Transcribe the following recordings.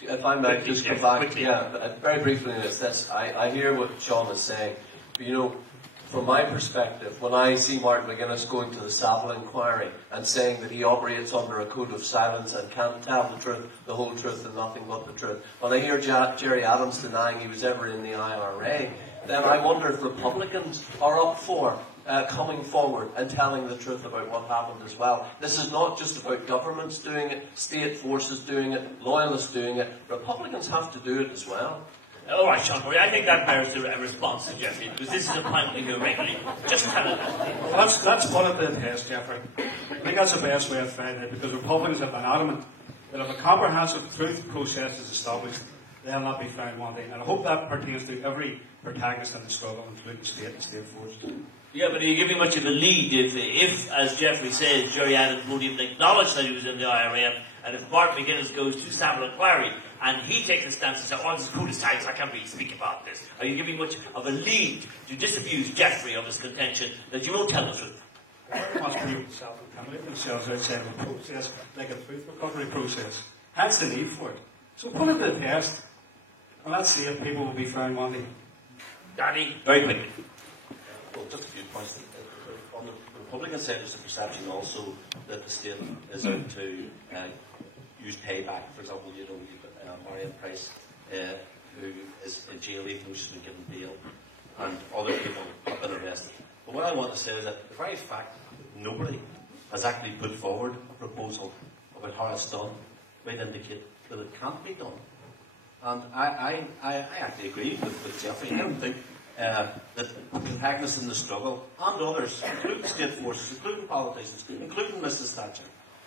If I might just come back, very briefly on this. I hear what Sean is saying, but you know, from my perspective, when I see Martin McGuinness going to the Savile inquiry and saying that he operates under a code of silence and can't tell the truth, the whole truth, and nothing but the truth, when I hear Gerry Adams denying he was ever in the IRA, then I wonder if Republicans are up for coming forward and telling the truth about what happened as well. This is not just about governments doing it, state forces doing it, loyalists doing it. Republicans have to do it as well. All right, Sean Murray, I think that bears a response to Jeffrey, because this is a point we hear regularly. Just kind of... That's one of the tests, Jeffrey. I think that's the best way of finding it, because Republicans have been adamant that if a comprehensive truth process is established, they'll not be found wanting. And I hope that pertains to every protagonist in the struggle, including state and state forces. Yeah, but are you giving much of a lead if, as Jeffrey says, Gerry Adams won't even acknowledge that he was in the IRA, and if Martin McGuinness goes to Savile inquiry, and he takes a stance and says, oh, this is cool as times, I can't really speak about this. Are you giving much of a lead to disabuse Jeffrey of his contention that you won't tell the truth? Most people self-incriminate themselves outside of a process, like a truth recovery process. Hence the need for it. So put it to the test, and let's see if people will be found wanting. Danny, very quickly. Well, just a few points. On the Republican side, there's the perception also that the state is out to use payback. For example, you know, you've got Marion Price, who is in jail even though she's been given bail, and other people have been arrested. But what I want to say is that the very fact that nobody has actually put forward a proposal about how it's done might indicate that it can't be done. And I actually agree with Jeffrey. I don't think that protagonists in the struggle and others, including state forces, including politicians, including Mrs. Thatcher,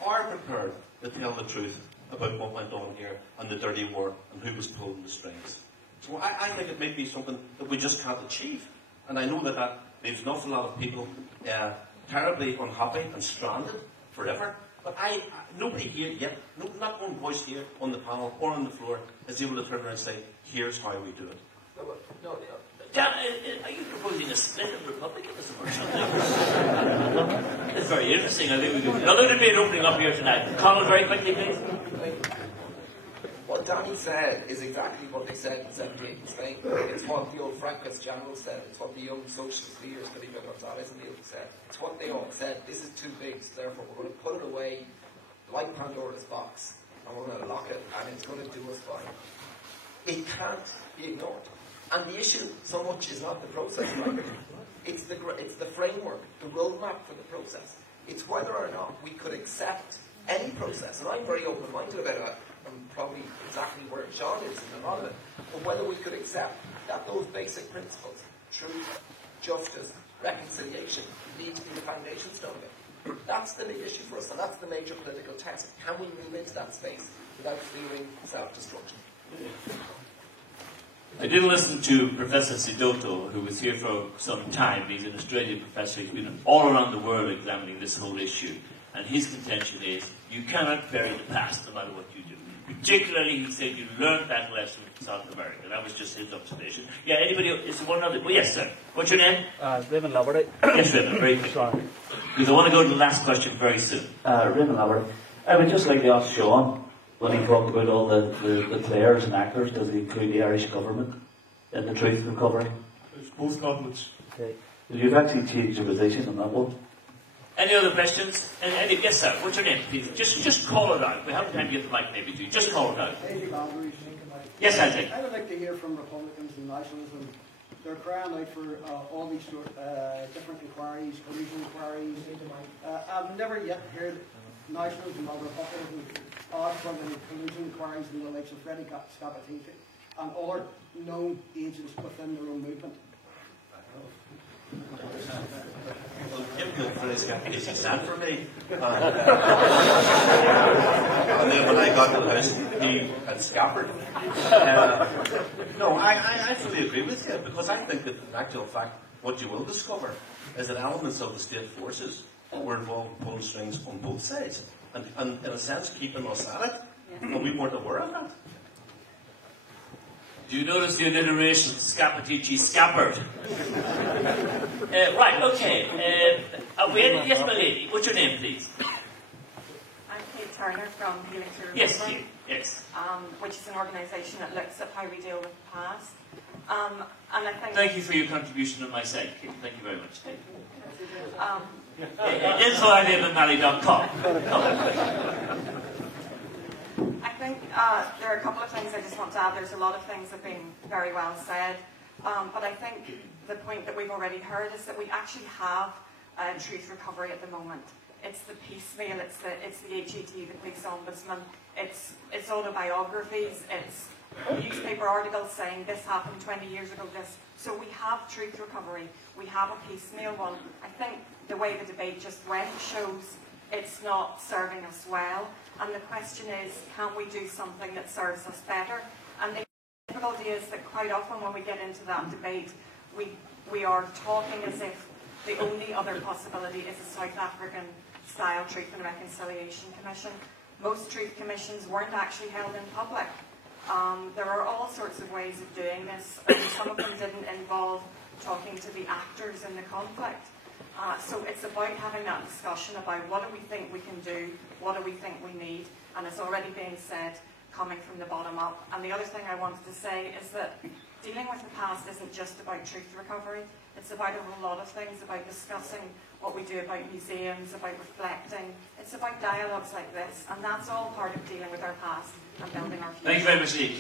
are prepared to tell the truth about what went on here and the dirty war and who was pulling the strings. So I think it may be something that we just can't achieve. And I know that leaves an awful lot of people terribly unhappy and stranded forever. But nobody here yet, not one voice here on the panel or on the floor is able to turn around and say, here's how we do it. No. Dan, are you proposing a split of republicanism or something? It's very interesting. I think we could another debate opening up here tonight. Colin, very quickly, please. What Danny said is exactly what they said in 78 in Spain. It's what the old Franquist general said. It's what the young socialist leaders, Felipe González and Neil, said. It's what they all said. This is too big, so therefore we're going to put it away like Pandora's box, and we're going to lock it, and it's going to do us fine. It can't be ignored. And the issue so much is not the process, it's the framework, the roadmap for the process. It's whether or not we could accept any process, and I'm very open-minded about it. I'm probably exactly where Sean is in a lot of it, but whether we could accept that those basic principles, truth, justice, reconciliation, need to be the foundation stone of it. That's the big issue for us, and that's the major political test. Can we move into that space without fearing self-destruction? I did listen to Professor Sidoto, who was here for some time. He's an Australian professor. He's been all around the world examining this whole issue. And his contention is, you cannot bury the past no matter what you do. Particularly, he said, you learned that lesson in South America. That was just his observation. Yeah, anybody else? Is there one other? Well, yes, sir. What's your name? Raymond Laverty. Yes, Raymond. Very good. Sorry. Because I want to go to the last question very soon. Raymond Laverty. I would just like to ask Sean, when he talked about all the players and actors, does he include the Irish government in the truth recovery? It's both governments. Okay. You've actually changed your position on that one. Any other questions? Yes, sir. What's your name, please? Just call it out. We haven't time to get the mic maybe to you. Just call it out. Yes, Isaac. I would like to hear from Republicans and nationalism. They're crying out for all these different inquiries, collusion inquiries. I've never yet heard nationalism or Republicans ask for the collusion inquiries in the likes of Freddie Scappattini and other known agents within their own movement. Well, Jim Gilchrist is sad for me. And then when I got to the house, he had scuppered. No, I fully agree with you, because I think that in actual fact, what you will discover is that elements of the state forces were involved in pulling strings on both sides, and in a sense keeping us at it, but we weren't aware of that. Do you notice the alliteration, Scappattini, scappered? Right, okay. Yes, my lady. What's your name, please? I'm Kate Turner from Helix Republic. Yes, Kate. Yes. Which is an organisation that looks at how we deal with the past. And I think... Thank you for your contribution on my side, Kate. Thank you very much, Kate. Info@edmally.com. I think there are a couple of things I just want to add. There's a lot of things that have been very well said. But I think the point that we've already heard is that we actually have truth recovery at the moment. It's the piecemeal, it's the HED, the police ombudsman, it's autobiographies, it's newspaper articles saying this happened 20 years ago, this. So we have truth recovery, we have a piecemeal one. I think the way the debate just went shows it's not serving us well, and the question is, can we do something that serves us better? And the difficulty is that quite often when we get into that debate, we are talking as if the only other possibility is a South African style Truth and Reconciliation Commission. Most truth commissions weren't actually held in public. There are all sorts of ways of doing this, and some of them didn't involve talking to the actors in the conflict. So it's about having that discussion about what do we think we can do, what do we think we need, and it's already being said, coming from the bottom up. And the other thing I wanted to say is that dealing with the past isn't just about truth recovery. It's about a whole lot of things, about discussing what we do about museums, about reflecting. It's about dialogues like this, and that's all part of dealing with our past and building our future. Thank you very much, Kate.